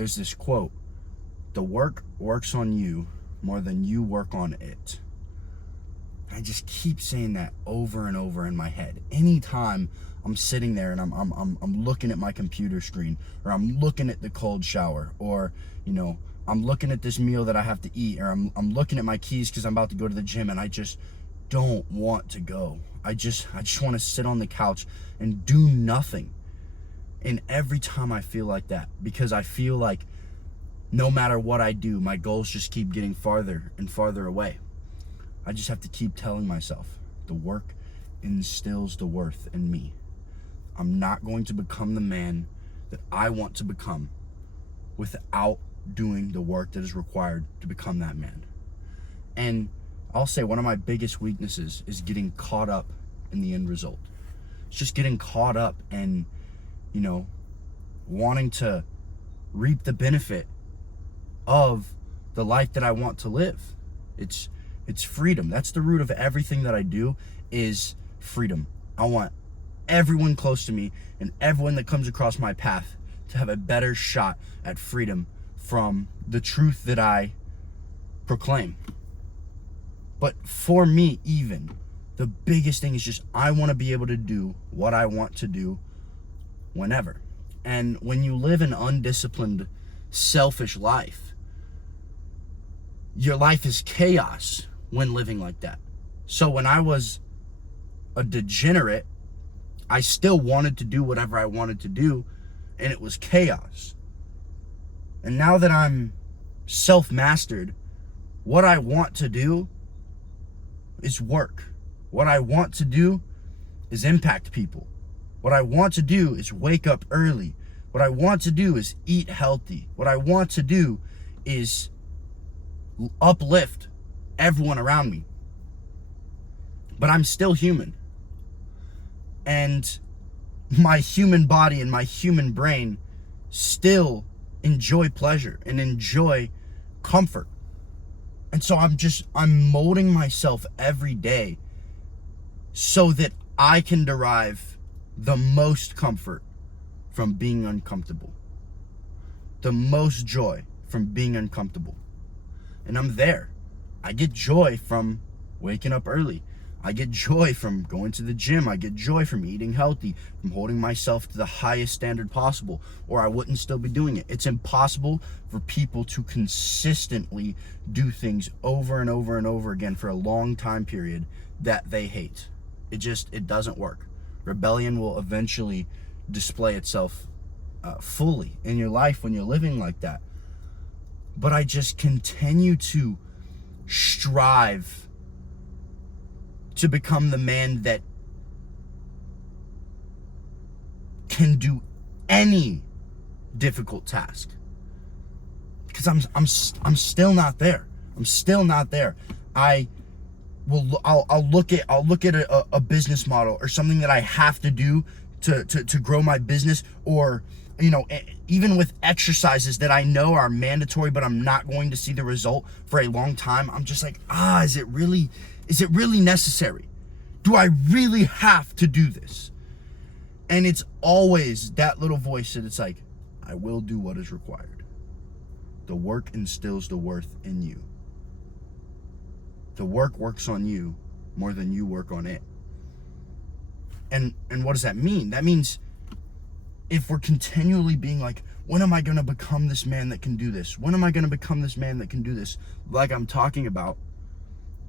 There's this quote, the work works on you more than you work on it. I just keep saying that over and over in my head. Anytime I'm sitting there and I'm looking at my computer screen, or I'm looking at the cold shower, or I'm looking at this meal that I have to eat, or I'm looking at my keys because I'm about to go to the gym, and I just don't want to go. I just want to sit on the couch and do nothing. And every time I feel like that, because I feel like no matter what I do, my goals just keep getting farther and farther away. I just have to keep telling myself, the work instills the worth in me. I'm not going to become the man that I want to become without doing the work that is required to become that man. And I'll say one of my biggest weaknesses is getting caught up in the end result. It's just getting caught up and, wanting to reap the benefit of the life that I want to live. It's freedom. That's the root of everything that I do, is freedom. I want everyone close to me and everyone that comes across my path to have a better shot at freedom from the truth that I proclaim. But for me, even, the biggest thing is just I want to be able to do what I want to do whenever. And when you live an undisciplined, selfish life, your life is chaos when living like that. So when I was a degenerate, I still wanted to do whatever I wanted to do, and it was chaos. And now that I'm self-mastered, what I want to do is work. What I want to do is impact people. What I want to do is wake up early. What I want to do is eat healthy. What I want to do is uplift everyone around me. But I'm still human. And my human body and my human brain still enjoy pleasure and enjoy comfort. And so I'm molding myself every day so that I can derive the most comfort from being uncomfortable, the most joy from being uncomfortable. And I'm there. I get joy from waking up early. I get joy from going to the gym. I get joy from eating healthy, from holding myself to the highest standard possible, or I wouldn't still be doing it. It's impossible for people to consistently do things over and over and over again for a long time period that they hate. It doesn't work. Rebellion will eventually display itself fully in your life when you're living like that. But I just continue to strive to become the man that can do any difficult task, because I'm still not there. I'm still not there. I'll look at a business model or something that I have to do to grow my business, or even with exercises that I know are mandatory, but I'm not going to see the result for a long time. I'm just like, is it really necessary? Do I really have to do this? And it's always that little voice that it's like, I will do what is required. The work instills the worth in you. The work works on you more than you work on it. And what does that mean? That means if we're continually being like, when am I going to become this man that can do this? When am I going to become this man that can do this? Like I'm talking about,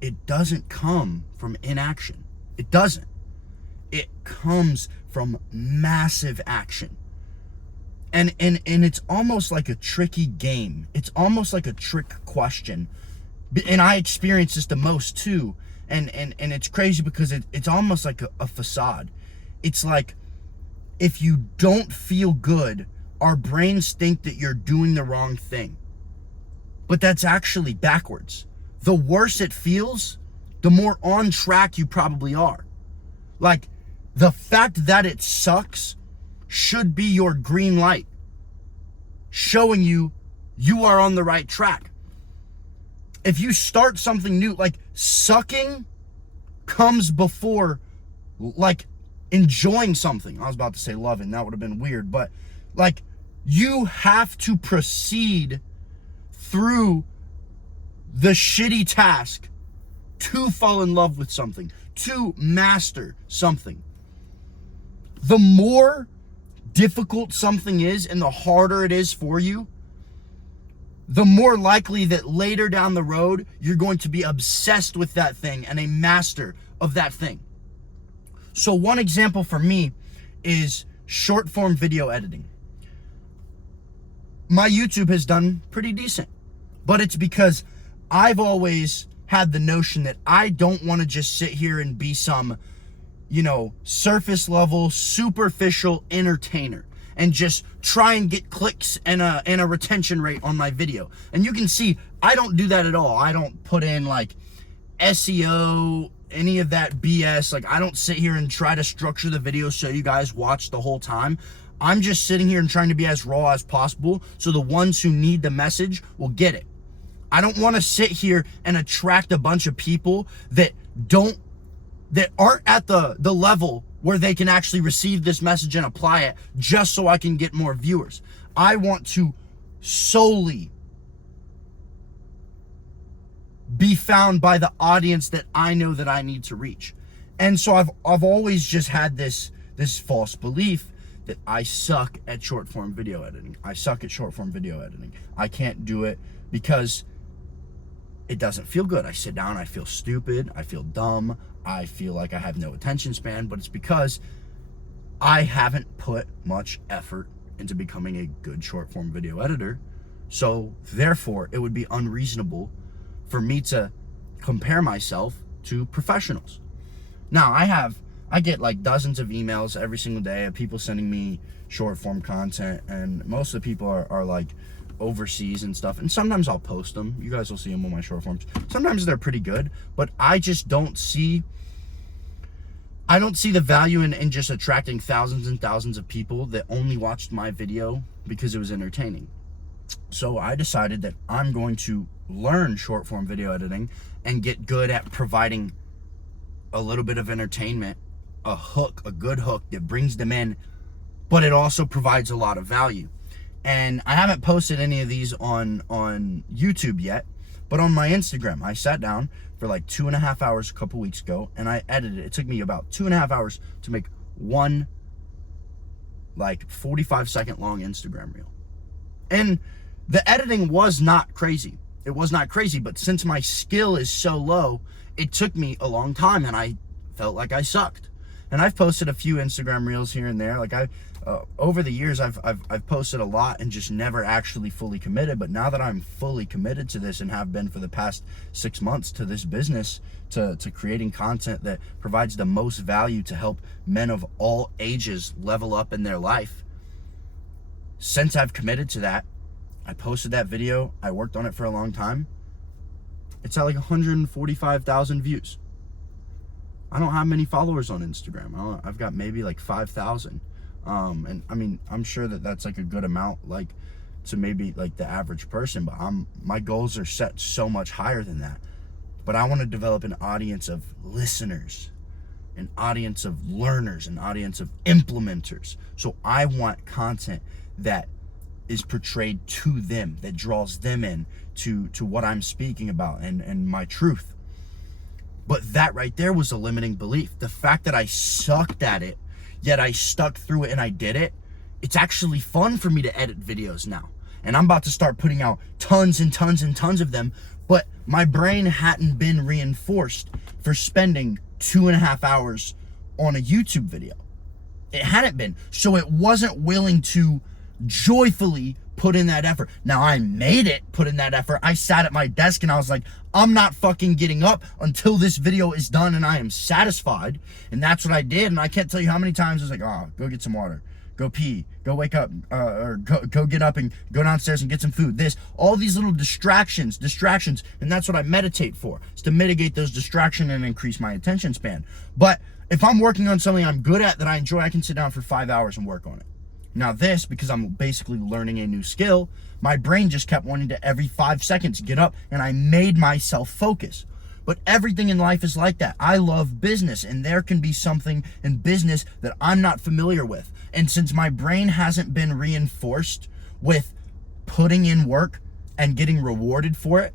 it doesn't come from inaction. It doesn't. It comes from massive action. And it's almost like a tricky game. It's almost like a trick question. And I experience this the most too. And it's crazy because it's almost like a facade. It's like, if you don't feel good, our brains think that you're doing the wrong thing. But that's actually backwards. The worse it feels, the more on track you probably are. Like, the fact that it sucks should be your green light, showing you are on the right track. If you start something new, like, sucking comes before, like, enjoying something. I was about to say loving, that would have been weird, but like, You have to proceed through the shitty task to fall in love with something, to master something. The more difficult something is and the harder it is for you, the more likely that later down the road, you're going to be obsessed with that thing and a master of that thing. So one example for me is short form video editing. My YouTube has done pretty decent, but it's because I've always had the notion that I don't want to just sit here and be some, surface level, superficial entertainer and just try and get clicks and a retention rate on my video. And you can see, I don't do that at all. I don't put in like SEO, any of that BS. Like, I don't sit here and try to structure the video so you guys watch the whole time. I'm just sitting here and trying to be as raw as possible so the ones who need the message will get it. I don't want to sit here and attract a bunch of people that aren't at the level where they can actually receive this message and apply it just so I can get more viewers. I want to solely be found by the audience that I know that I need to reach. And so I've always just had this false belief that I suck at short form video editing. I suck at short form video editing. I can't do it because it doesn't feel good. I sit down, I feel stupid, I feel dumb, I feel like I have no attention span, but it's because I haven't put much effort into becoming a good short form video editor. So therefore, it would be unreasonable for me to compare myself to professionals. Now, I get like dozens of emails every single day of people sending me short form content, and most of the people are like overseas and stuff, and sometimes I'll post them. You guys will see them on my short forms. Sometimes they're pretty good, but I just don't see the value in just attracting thousands and thousands of people that only watched my video because it was entertaining. So I decided that I'm going to learn short form video editing and get good at providing a little bit of entertainment, a good hook that brings them in, but it also provides a lot of value. And I haven't posted any of these on YouTube yet, but on my Instagram, I sat down for like 2.5 hours a couple weeks ago and I edited it. It took me about 2.5 hours to make one like 45-second long Instagram reel. And the editing was not crazy. It was not crazy, but since my skill is so low, it took me a long time and I felt like I sucked. And I've posted a few Instagram reels here and there. Like over the years, I've posted a lot and just never actually fully committed. But now that I'm fully committed to this and have been for the past 6 months to this business, to creating content that provides the most value to help men of all ages level up in their life, since I've committed to that, I posted that video. I worked on it for a long time. It's at like 145,000 views. I don't have many followers on Instagram. I've got maybe like 5,000. And I mean, I'm sure that that's like a good amount, like to maybe like the average person, but my goals are set so much higher than that. But I want to develop an audience of listeners, an audience of learners, an audience of implementers. So I want content that is portrayed to them, that draws them in to what I'm speaking about and my truth. But that right there was a limiting belief. The fact that I sucked at it, yet I stuck through it and I did it. It's actually fun for me to edit videos now. And I'm about to start putting out tons and tons and tons of them. But my brain hadn't been reinforced for spending 2.5 hours on a YouTube video. It hadn't been. So it wasn't willing to joyfully put in that effort. Now I made it put in that effort. I sat at my desk and I was like, I'm not fucking getting up until this video is done and I am satisfied. And that's what I did. And I can't tell you how many times I was like, oh, go get some water, go pee, go wake up, or go get up and go downstairs and get some food. All these little distractions. And that's what I meditate for, is to mitigate those distractions and increase my attention span. But if I'm working on something I'm good at that I enjoy, I can sit down for 5 hours and work on it. Now this, because I'm basically learning a new skill, my brain just kept wanting to every 5 seconds get up, and I made myself focus. But everything in life is like that. I love business, and there can be something in business that I'm not familiar with. And since my brain hasn't been reinforced with putting in work and getting rewarded for it,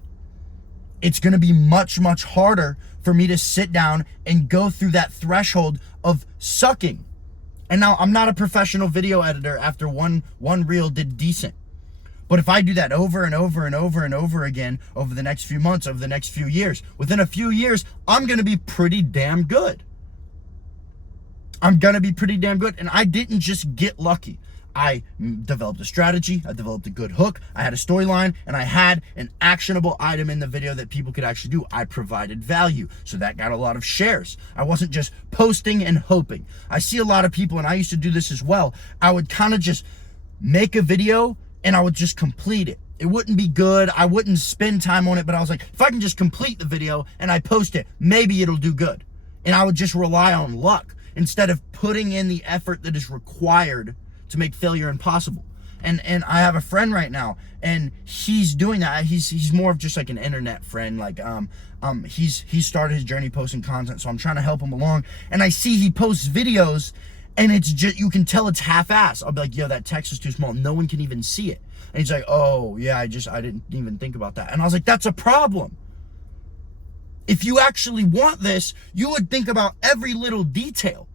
it's going to be much, much harder for me to sit down and go through that threshold of sucking. And now I'm not a professional video editor after one reel did decent. But if I do that over and over and over and over again over the next few months, over the next few years, within a few years, I'm going to be pretty damn good. I'm going to be pretty damn good. And I didn't just get lucky. I developed a strategy, I developed a good hook, I had a storyline, and I had an actionable item in the video that people could actually do. I provided value, so that got a lot of shares. I wasn't just posting and hoping. I see a lot of people, and I used to do this as well. I would kind of just make a video, and I would just complete it. It wouldn't be good, I wouldn't spend time on it, but I was like, if I can just complete the video and I post it, maybe it'll do good. And I would just rely on luck instead of putting in the effort that is required to make failure impossible. And I have a friend right now, and he's doing that. He's more of just like an internet friend. Like he started his journey posting content, so I'm trying to help him along. And I see he posts videos, and it's just, you can tell it's half-assed. I'll be like, yo, that text is too small. No one can even see it. And he's like, oh yeah, I didn't even think about that. And I was like, that's a problem. If you actually want this, you would think about every little detail.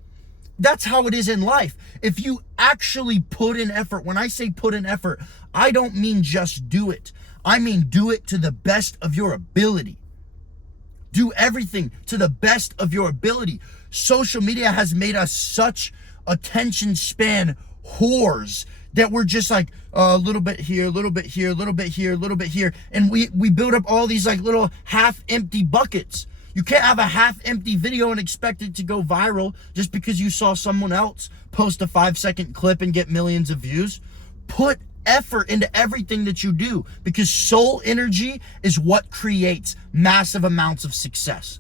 That's how it is in life. If you actually put in effort, when I say put in effort, I don't mean just do it. I mean do it to the best of your ability. Do everything to the best of your ability. Social media has made us such attention span whores that we're just like a little bit here, a little bit here, a little bit here, a little bit here. And we build up all these like little half empty buckets. You can't have a half-empty video and expect it to go viral just because you saw someone else post a 5-second clip and get millions of views. Put effort into everything that you do, because soul energy is what creates massive amounts of success.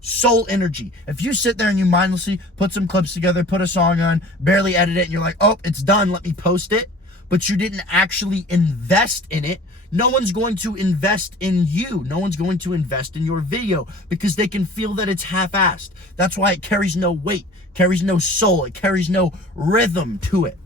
Soul energy. If you sit there and you mindlessly put some clips together, put a song on, barely edit it, and you're like, oh, it's done, let me post it, but you didn't actually invest in it, no one's going to invest in you. No one's going to invest in your video because they can feel that it's half-assed. That's why it carries no weight, carries no soul, it carries no rhythm to it.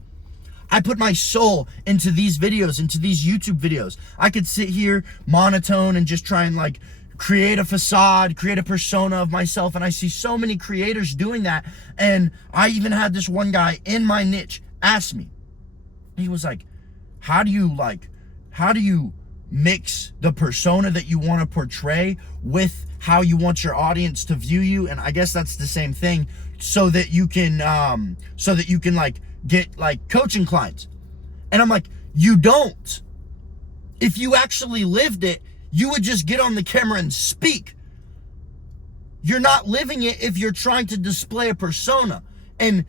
I put my soul into these videos, into these YouTube videos. I could sit here monotone and just try and like create a facade, create a persona of myself, and I see so many creators doing that. And I even had this one guy in my niche ask me, he was like, how do you mix the persona that you want to portray with how you want your audience to view you? And I guess that's the same thing, so that you can like get like coaching clients. And I'm like, you don't. If you actually lived it, you would just get on the camera and speak. You're not living it if you're trying to display a persona. And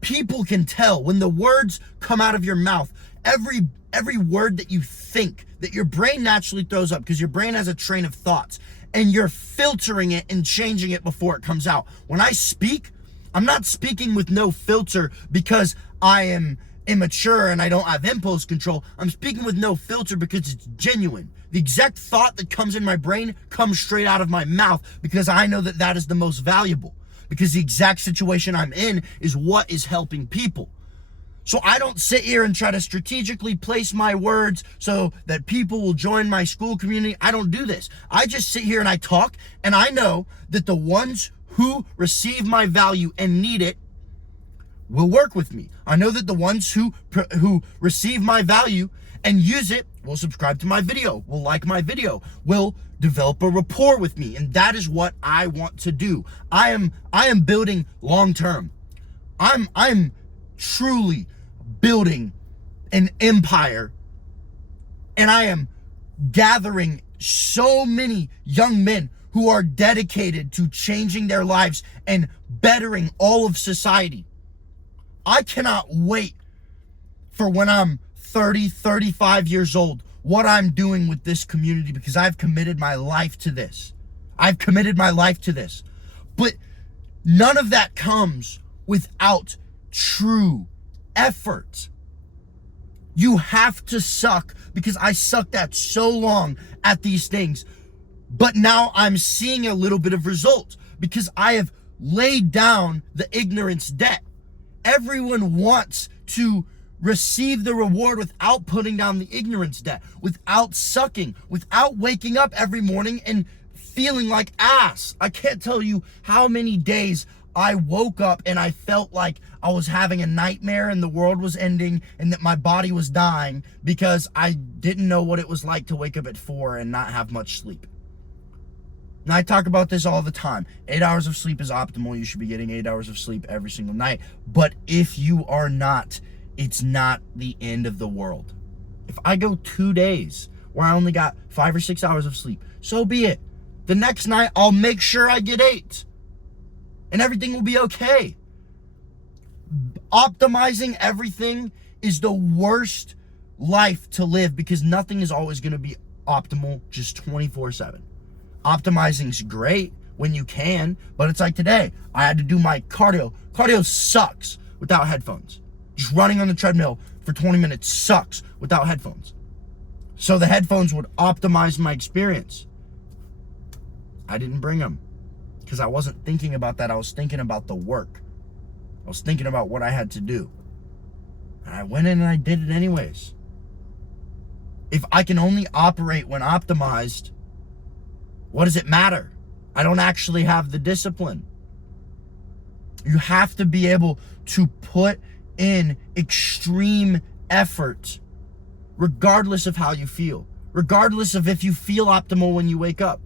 people can tell when the words come out of your mouth. Every word that you think, that your brain naturally throws up, because your brain has a train of thoughts, and you're filtering it and changing it before it comes out. When I speak, I'm not speaking with no filter because I am immature and I don't have impulse control. I'm speaking with no filter because it's genuine. The exact thought that comes in my brain comes straight out of my mouth because I know that that is the most valuable, because the exact situation I'm in is what is helping people. So I don't sit here and try to strategically place my words so that people will join my school community. I don't do this. I just sit here and I talk, and I know that the ones who receive my value and need it will work with me. I know that the ones who receive my value and use it will subscribe to my video, will like my video, will develop a rapport with me, and that is what I want to do. I am building long term. I'm truly building an empire, and I am gathering so many young men who are dedicated to changing their lives and bettering all of society. I cannot wait for when I'm 30, 35 years old, what I'm doing with this community, because I've committed my life to this. I've committed my life to this. But none of that comes without true effort. You have to suck, because I sucked at so long at these things, but now I'm seeing a little bit of results because I have laid down the ignorance debt. Everyone wants to receive the reward without putting down the ignorance debt, without sucking, without waking up every morning and feeling like ass. I can't tell you how many days I woke up and I felt like I was having a nightmare and the world was ending and that my body was dying because I didn't know what it was like to wake up at 4 and not have much sleep. And I talk about this all the time. 8 hours of sleep is optimal. You should be getting 8 hours of sleep every single night. But if you are not, it's not the end of the world. If I go 2 days where I only got 5 or 6 hours of sleep, so be it. The next night, I'll make sure I get 8. And everything will be okay. Optimizing everything is the worst life to live because nothing is always going to be optimal just 24/7. Optimizing's great when you can, but it's like today, I had to do my cardio. Cardio sucks without headphones. Just running on the treadmill for 20 minutes sucks without headphones. So the headphones would optimize my experience. I didn't bring them because I wasn't thinking about that. I was thinking about the work. I was thinking about what I had to do. And I went in and I did it anyways. If I can only operate when optimized, what does it matter? I don't actually have the discipline. You have to be able to put in extreme effort, regardless of how you feel, regardless of if you feel optimal when you wake up.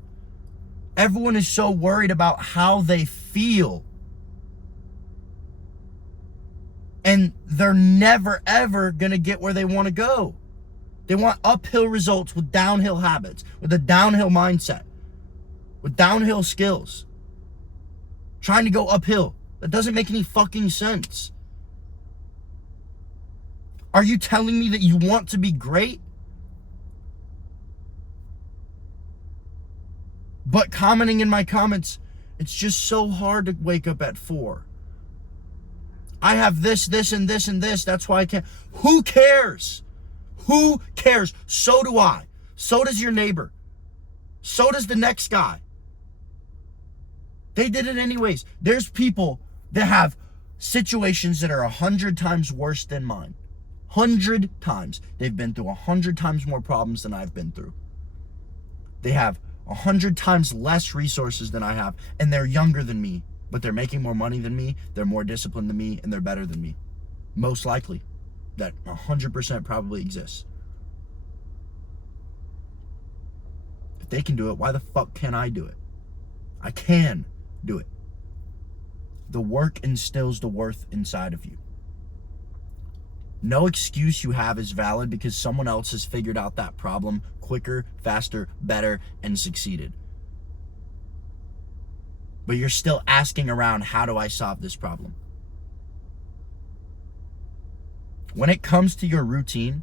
Everyone is so worried about how they feel. And they're never, ever going to get where they want to go. They want uphill results with downhill habits, with a downhill mindset, with downhill skills. Trying to go uphill. That doesn't make any fucking sense. Are you telling me that you want to be great? But commenting in my comments, it's just so hard to wake up at 4. I have this, and this, and this. That's why I can't. Who cares? Who cares? So do I. So does your neighbor. So does the next guy. They did it anyways. There's people that have situations that are 100 times worse than mine. 100 times. They've been through 100 times more problems than I've been through. They have 100 times less resources than I have, and they're younger than me, but they're making more money than me, they're more disciplined than me, and they're better than me. Most likely. That 100% probably exists. If they can do it, why the fuck can't I do it? I can do it. The work instills the worth inside of you. No excuse you have is valid because someone else has figured out that problem quicker, faster, better, and succeeded. But you're still asking around, how do I solve this problem? When it comes to your routine,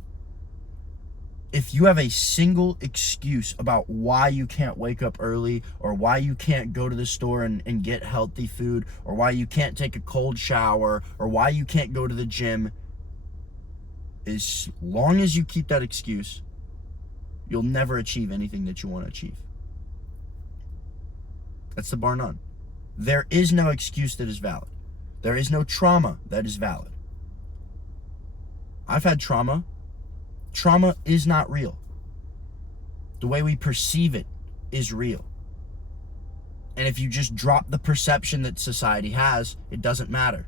if you have a single excuse about why you can't wake up early, or why you can't go to the store and get healthy food, or why you can't take a cold shower, or why you can't go to the gym, as long as you keep that excuse, you'll never achieve anything that you want to achieve. That's the bar none. There is no excuse that is valid. There is no trauma that is valid. I've had trauma. Trauma is not real. The way we perceive it is real. And if you just drop the perception that society has, it doesn't matter.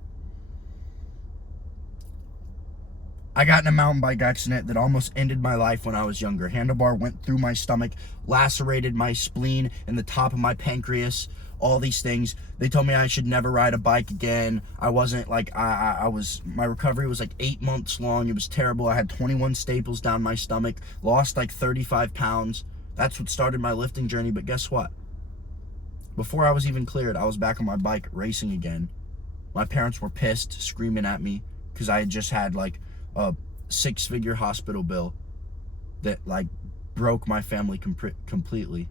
I got in a mountain bike accident that almost ended my life when I was younger. Handlebar went through my stomach, lacerated my spleen and the top of my pancreas, all these things. They told me I should never ride a bike again. I wasn't like, my recovery was like 8 months long. It was terrible. I had 21 staples down my stomach, lost like 35 pounds. That's what started my lifting journey. But guess what? Before I was even cleared, I was back on my bike racing again. My parents were pissed, screaming at me because I had just had like a 6-figure hospital bill that like broke my family completely.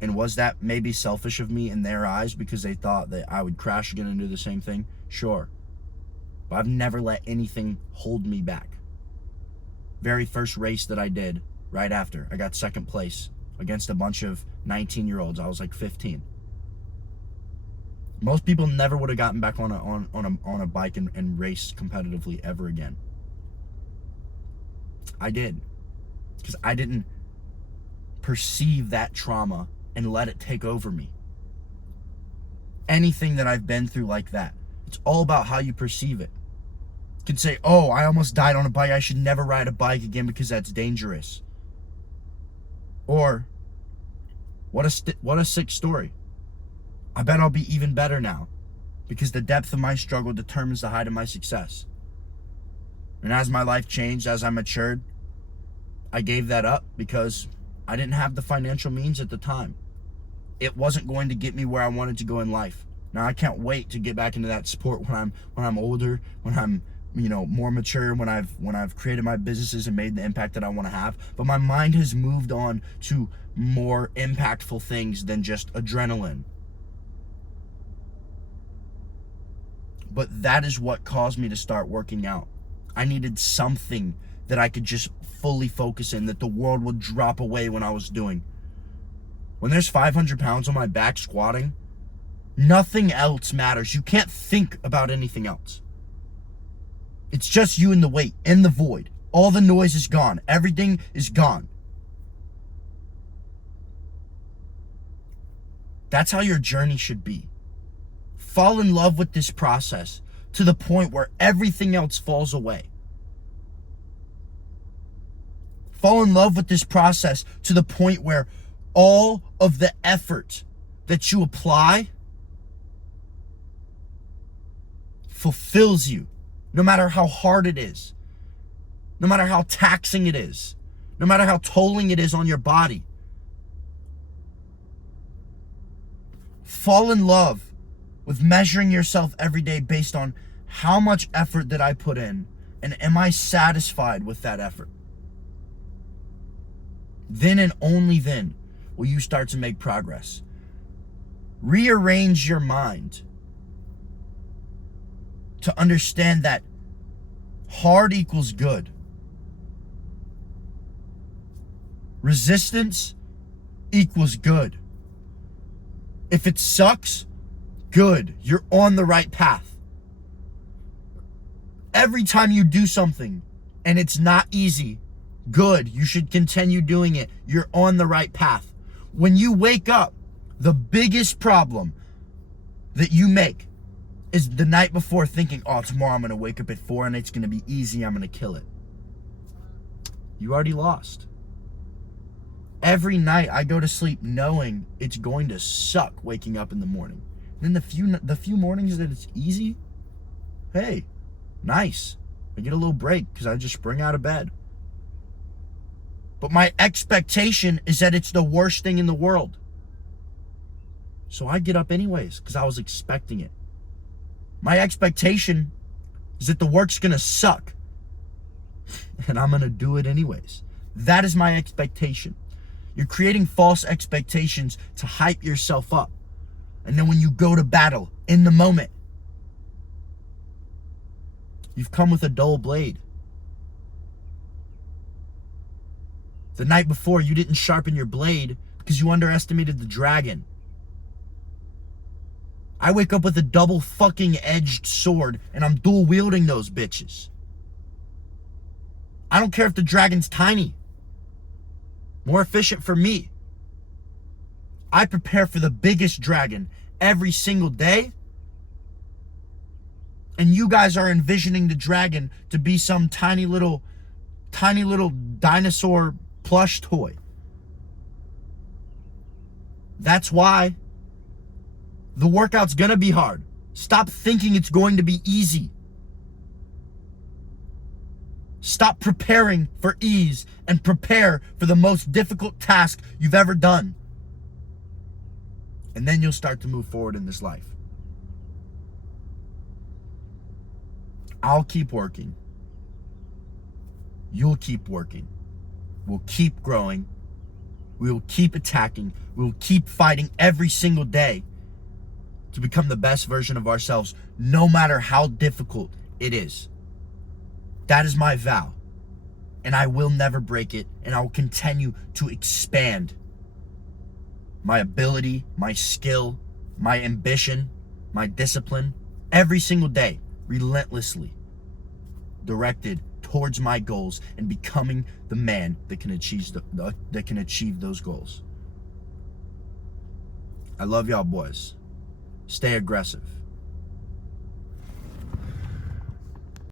And was that maybe selfish of me in their eyes because they thought that I would crash again and do the same thing? Sure. But I've never let anything hold me back. Very first race that I did, right after, I got second place against a bunch of 19-year-olds. I was like 15. Most people never would have gotten back on a bike and raced competitively ever again. I did. Because I didn't perceive that trauma and let it take over me. Anything that I've been through like that, it's all about how you perceive it. You can say, oh, I almost died on a bike, I should never ride a bike again because that's dangerous. Or, what a sick story. I bet I'll be even better now because the depth of my struggle determines the height of my success. And as my life changed, as I matured, I gave that up because I didn't have the financial means at the time. It wasn't going to get me where I wanted to go in life. Now I can't wait to get back into that sport when I'm older, when I'm more mature, when I've created my businesses and made the impact that I want to have. But my mind has moved on to more impactful things than just adrenaline. But that is what caused me to start working out. I needed something that I could just fully focus in, that the world would drop away when I was doing. When there's 500 pounds on my back squatting, nothing else matters. You can't think about anything else. It's just you and the weight and the void. All the noise is gone. Everything is gone. That's how your journey should be. Fall in love with this process to the point where everything else falls away. Fall in love with this process to the point where all of the effort that you apply fulfills you, no matter how hard it is, no matter how taxing it is, no matter how tolling it is on your body. Fall in love with measuring yourself every day based on how much effort did I put in, and am I satisfied with that effort? Then and only then will you start to make progress. Rearrange your mind to understand that hard equals good. Resistance equals good. If it sucks, good. You're on the right path. Every time you do something and it's not easy, good. You should continue doing it. You're on the right path. When you wake up, the biggest problem that you make is the night before thinking, oh, tomorrow I'm going to wake up at 4 and it's going to be easy. I'm going to kill it. You already lost. Every night I go to sleep knowing it's going to suck waking up in the morning. Then the few mornings that it's easy, hey, nice. I get a little break because I just spring out of bed. But my expectation is that it's the worst thing in the world. So I get up anyways because I was expecting it. My expectation is that the work's going to suck. And I'm going to do it anyways. That is my expectation. You're creating false expectations to hype yourself up. And then when you go to battle, in the moment, you've come with a dull blade. The night before, you didn't sharpen your blade because you underestimated the dragon. I wake up with a double fucking edged sword and I'm dual wielding those bitches. I don't care if the dragon's tiny. More efficient for me. I prepare for the biggest dragon every single day. And you guys are envisioning the dragon to be some tiny little dinosaur plush toy. That's why the workout's gonna be hard. Stop thinking it's going to be easy. Stop preparing for ease and prepare for the most difficult task you've ever done. And then you'll start to move forward in this life. I'll keep working. You'll keep working. We'll keep growing. We'll keep attacking. We'll keep fighting every single day to become the best version of ourselves, no matter how difficult it is. That is my vow. And I will never break it. And I will continue to expand my ability, my skill, my ambition my discipline, every single day, relentlessly directed towards my goals and becoming the man that can achieve those goals. I love y'all boys. Stay aggressive.